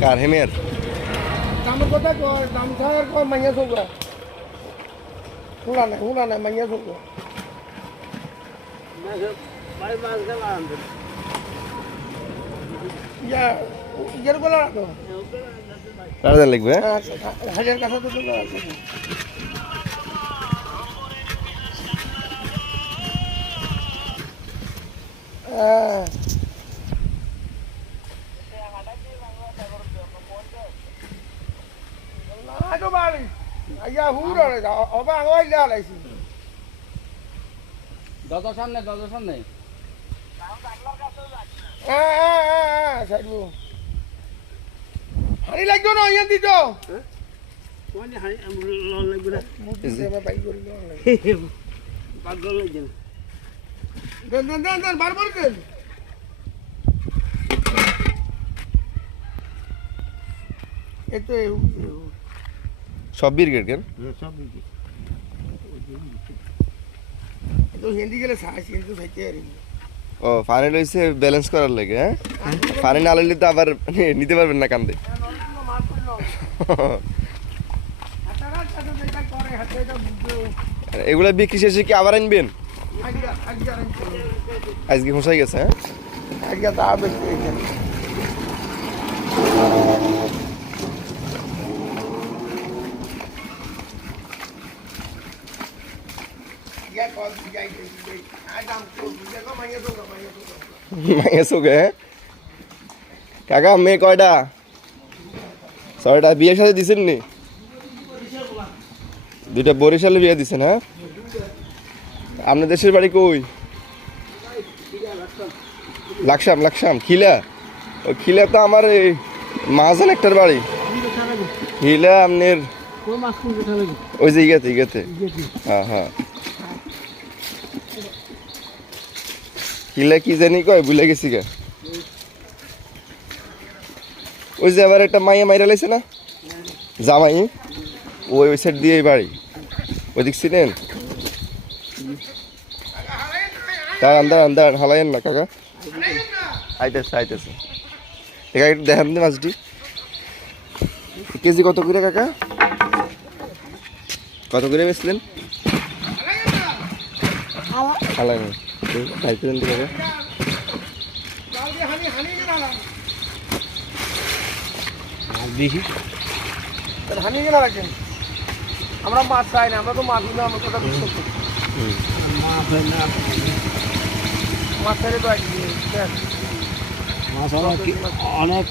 কার হেমের দামের কথা কয় দাম থাকার কয় মাইয়া চৌকা হুলা নাই মাইয়া চৌকা ইয়ার বলা তো রাজা লিখবে হাজার কাছে তো তো বাড়ি আইয়া হুড় অবা আগাই লাইছি দরজার সামনে সাইডু হানি লাগতো না ইয়ান দিত দেন বারবার দেন এতো সব ব্রিগেড কেন তো হিন্দি গেলে সাহস কিন্তু খাইতে পারি ও ফানি লইছে ব্যালেন্স করার লাগে হ্যাঁ ফানি না লইলে তো আবার নিতে পারবেন না কান্দে এগুলা বিক্রি শেষে কি আবার আনবেন আজকে ফসাই গেছে হ্যাঁ আজকে তা বেশি মাইয়াছো গে কাকা মেয়ে কয়টা 6টা বিয়ের সাথে দিছেন নি 2টা বরিশালে বিয়ে দিছেন হ্যাঁ আপনার দেশের বাড়ি কই লাকসাম খিলা ওই খিলা তো আমার এই মাহাজান একটার বাড়ি খিলা আপনার ওই যে ইগাতে হ্যাঁ খিলা কি জানি কয় ভুলে গেছি গা ওই যে আবার একটা মাইরা লাইছে না জামাই ওই সাইড দিয়ে বাড়ি ওইদিক ছিলেন দাঁড়ান হালাইন না কাকা আইতেছে কাকা একটু দেখান দিন মাছটি কেজি কত করে কাকা কত করে বেচলেন হালাইন খাইতেন কাকা দেখি হানি কেনা রাখেন আমরা মাছ চাই না আমরা তো মাছ দিলে আমরা কথা বিশ্বাস করি মাছ চাইলে তো মাছ অনেক